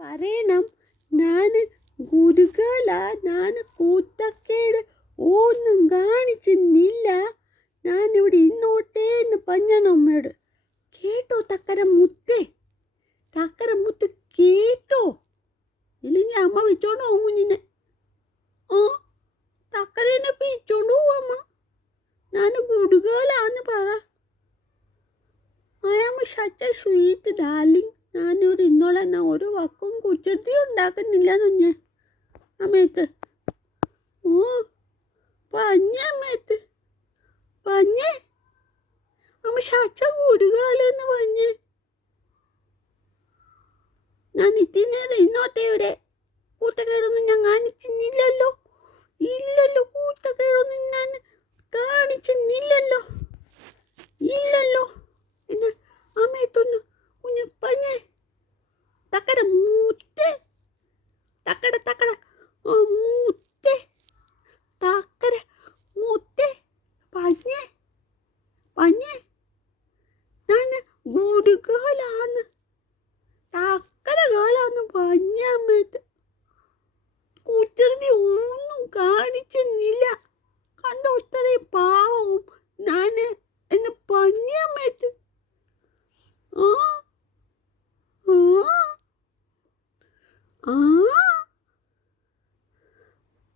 പറയണം. ഞാൻ ഗുരുകള, ഞാൻ കൂത്തക്കേട് ഒന്നും കാണിച്ചില്ല. ഞാനിവിടെ ഇന്നോട്ടേന്ന് പഞ്ഞണം അമ്മയോട്. കേട്ടോ തക്കര മുത്തേ, തക്കര മുത്ത് കേട്ടോ? ഇല്ലെങ്കിൽ അമ്മ വെച്ചോണ്ട് പോകും കുഞ്ഞിനെ. ആ തക്കരേനെ പിച്ചോണ്ട് പോവും അമ്മ. ഞാൻ ഗുരുകളാന്ന് പറ. I am such a sweet darling. ഞാനിവിടെ ഇന്നോളം ഒരു വക്കും കുച്ചത്തി ഉണ്ടാക്കുന്നില്ലെന്ന് ഞാൻ അമ്മയത്ത്. ഓ പഞ്ഞേ അമ്മയത്ത്, പഞ്ഞേ അമ്മ സച്ച ഗുരുകളെന്ന് പഞ്ഞേ. ഞാൻ ഇത്തിരി നേരം ഇന്നോട്ടെ ഇവിടെ കൂത്തക്കേടൊന്നും ഞാൻ കാണിച്ചില്ലല്ലോ. ഇല്ലല്ലോ, കൂത്തക്കേടൊന്നും ഞാൻ കാണിച്ചില്ലല്ലോ. ഇല്ലല്ലോ. പിന്നെ അമ്മയത്തൊന്ന് കുഞ്ഞു പഞ്ഞേ തക്കട മൂത്തേ, തക്കട തക്കട മൂത്തേ, തക്കര മൂത്തേ പഞ്ഞേ പഞ്ഞേ. ഞാൻ ഗുരുകളാന്ന്, തക്കര കേളാന്ന് പഞ്ഞ അമ്മയത്ത്. കുറ്റൃതി ഒന്നും കാണിച്ചെന്നില്ല. കണ്ട ഒത്തരെ പാവവും ഞാൻ എന്ന് പഞ്ഞ അമ്മയത്ത്. ആ ആ ആ